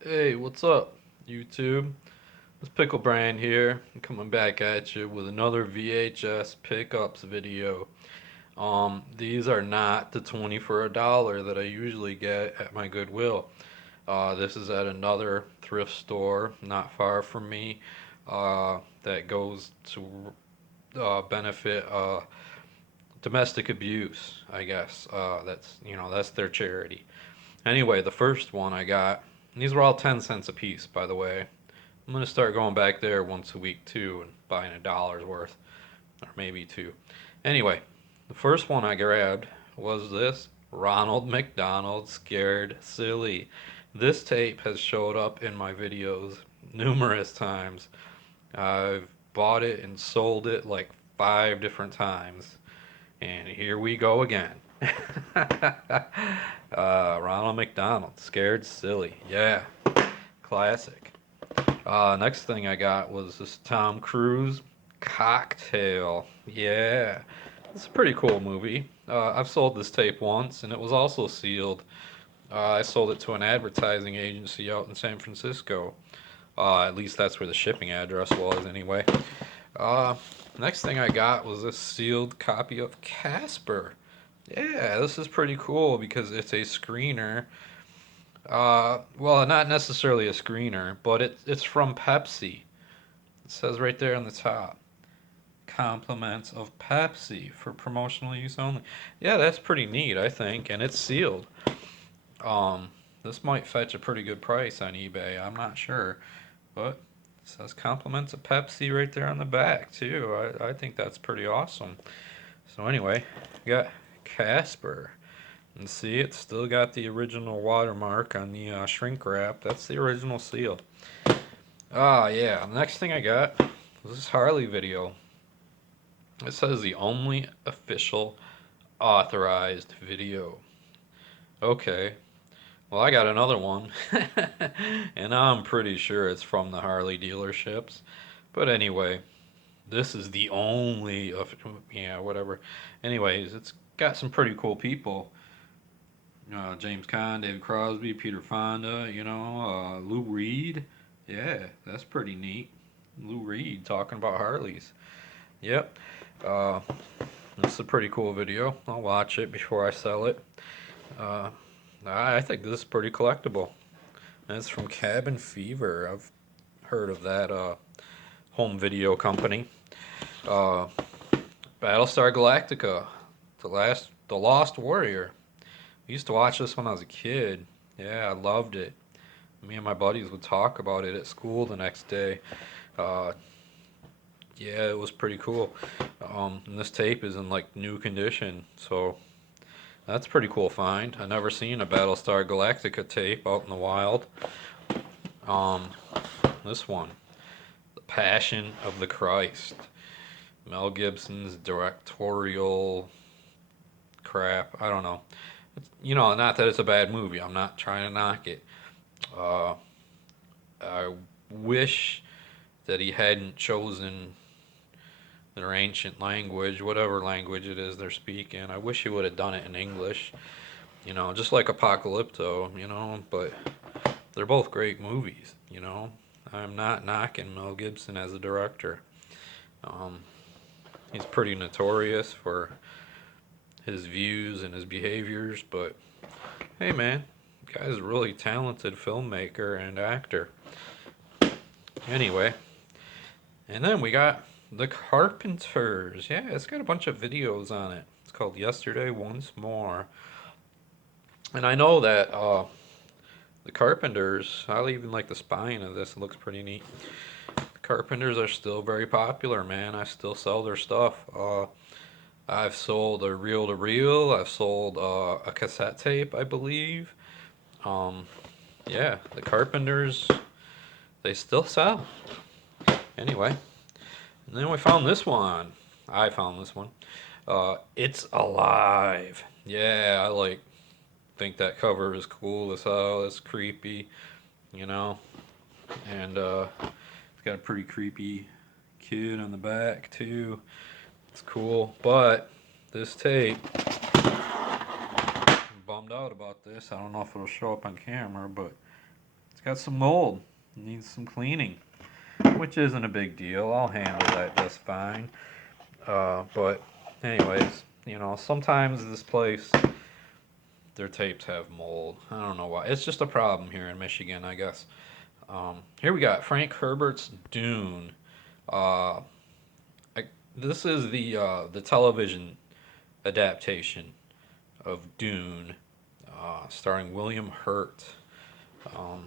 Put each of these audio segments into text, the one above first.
Hey, what's up, YouTube? It's Pickle Brand here. I'm coming back at you with another VHS pickups video. These are not the 20 for a dollar that I usually get at my Goodwill. This is at another thrift store not far from me. That goes to benefit domestic abuse, I guess. That's their charity. Anyway, the first one I got. These were all 10 cents a piece, by the way. I'm gonna start going back there once a week too and buying a dollar's worth, or maybe two. Anyway, the first one I grabbed was this Ronald McDonald Scared Silly. This tape has showed up in my videos numerous times. I've bought it and sold it like 5 different times, and here we go again. Ronald McDonald Scared Silly. Yeah, classic. Next thing I got was this Tom Cruise Cocktail. Yeah, it's a pretty cool movie. I've sold this tape once, and it was also sealed. I sold it to an advertising agency out in San Francisco. At least that's where the shipping address was, anyway. Uh, Next thing I got was a sealed copy of Casper. Yeah, this is pretty cool because it's a screener. Well, not necessarily a screener, but it's from Pepsi. It says right there on the top, compliments of Pepsi for promotional use only. Yeah, that's pretty neat, I think, and it's sealed. Um, this might fetch a pretty good price on eBay. I'm not sure, but it says compliments of Pepsi right there on the back too. I think that's pretty awesome. So anyway, we got Casper. And see, it's still got the original watermark on the shrink wrap. That's the original seal. Yeah. Next thing I got was this Harley video. It says the only official authorized video. Okay. Well, I got another one. And I'm pretty sure it's from the Harley dealerships. But anyway, this is the only of yeah, whatever. Anyways, it's got some pretty cool people. James Caan, David Crosby, Peter Fonda, Lou Reed. Yeah, that's pretty neat. Lou Reed talking about Harleys. Yep. Uh, this is a pretty cool video. I'll watch it before I sell it. Uh, I think this is pretty collectible. And it's from Cabin Fever. I've heard of that home video company. Uh, Battlestar Galactica, the Lost Warrior. I used to watch this when I was a kid. Yeah, I loved it. Me and my buddies would talk about it at school the next day. Uh, yeah, it was pretty cool. And this tape is in like new condition, so that's a pretty cool find. I never seen a Battlestar Galactica tape out in the wild. Um, this one, The Passion of the Christ, Mel Gibson's directorial crap. I don't know. Not that it's a bad movie. I'm not trying to knock it. Uh, I wish that he hadn't chosen their ancient language, whatever language it is they're speaking. I wish he would have done it in English, just like Apocalypto, but they're both great movies. I'm not knocking Mel Gibson as a director. Um, he's pretty notorious for his views and his behaviors, but hey, man, the guy's a really talented filmmaker and actor. Anyway, and then we got The Carpenters. Yeah, it's got a bunch of videos on it. It's called Yesterday Once More. And I know that the Carpenters, I even like the spine of this. It looks pretty neat. The Carpenters are still very popular, man. I still sell their stuff. I've sold a reel to reel. I've sold a cassette tape, I believe. Um, yeah, the Carpenters, they still sell. Anyway, and then we found this one. I found this one. It's Alive. Yeah, I think that cover is cool as hell. It's creepy, you know. And it's got a pretty creepy kid on the back too. It's cool. But this tape, I'm bummed out about this. I don't know if it'll show up on camera, but it's got some mold. Needs some cleaning, which isn't a big deal. I'll handle that just fine. But anyways, sometimes this place, their tapes have mold. I don't know why. It's just a problem here in Michigan, I guess. Here we got Frank Herbert's Dune. Uh, I, this is the television adaptation of Dune, starring William Hurt. Um,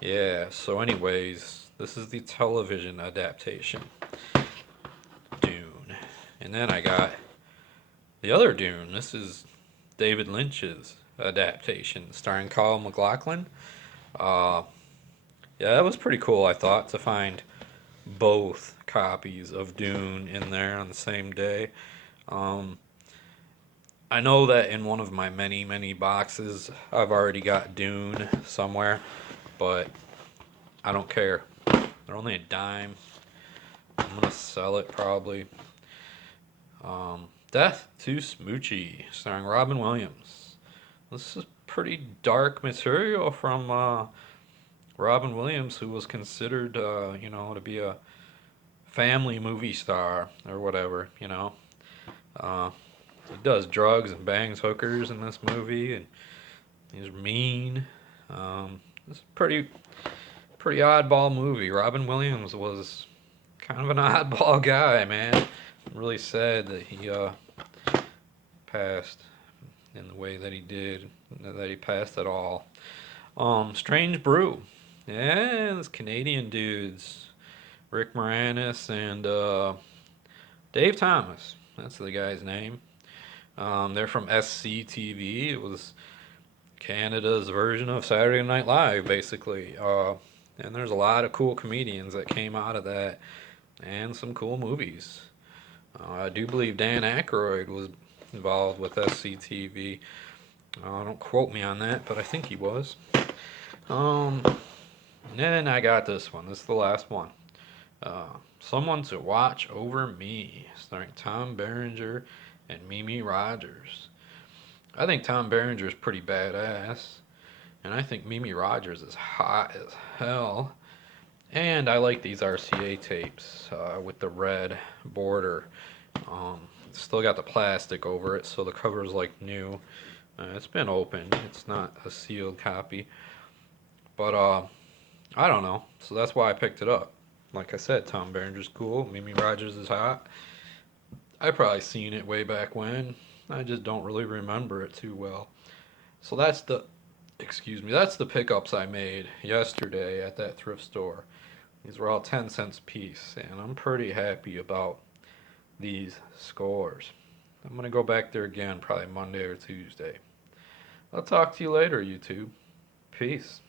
yeah. So, anyways, this is the television adaptation, Dune, and then I got the other Dune. This is David Lynch's adaptation, starring Kyle MacLachlan. Uh, yeah, that was pretty cool. I thought to find both copies of Dune in there on the same day. Um, I know that in one of my many, many boxes, I've already got Dune somewhere, but I don't care. They're only a dime. I'm gonna sell it probably. Death to Smoochie, starring Robin Williams. This is pretty dark material from Robin Williams, who was considered, to be a family movie star or whatever. Uh, he does drugs and bangs hookers in this movie, and he's mean. It's a pretty oddball movie. Robin Williams was kind of an oddball guy, man. I'm really sad that he passed in the way that he did, that he passed at all. Strange Brew. Yeah, those Canadian dudes. Rick Moranis and Dave Thomas. That's the guy's name. They're from SCTV. It was Canada's version of Saturday Night Live, basically. And there's a lot of cool comedians that came out of that, and some cool movies. I do believe Dan Aykroyd was involved with SCTV. Don't quote me on that, but I think he was. Um, and then I got this one. This is the last one. Someone to Watch Over Me, starring Tom Berenger and Mimi Rogers. I think Tom Berenger is pretty badass, and I think Mimi Rogers is hot as hell. And I like these RCA tapes with the red border. Still got the plastic over it, so the cover's like new. It's been opened. It's not a sealed copy, but I don't know. So that's why I picked it up. Like I said, Tom Berenger's cool. Mimi Rogers is hot. I probably seen it way back when. I just don't really remember it too well. So that's the pickups I made yesterday at that thrift store. These were all 10 cents a piece, and I'm pretty happy about these scores. I'm going to go back there again probably Monday or Tuesday. I'll talk to you later, YouTube. Peace.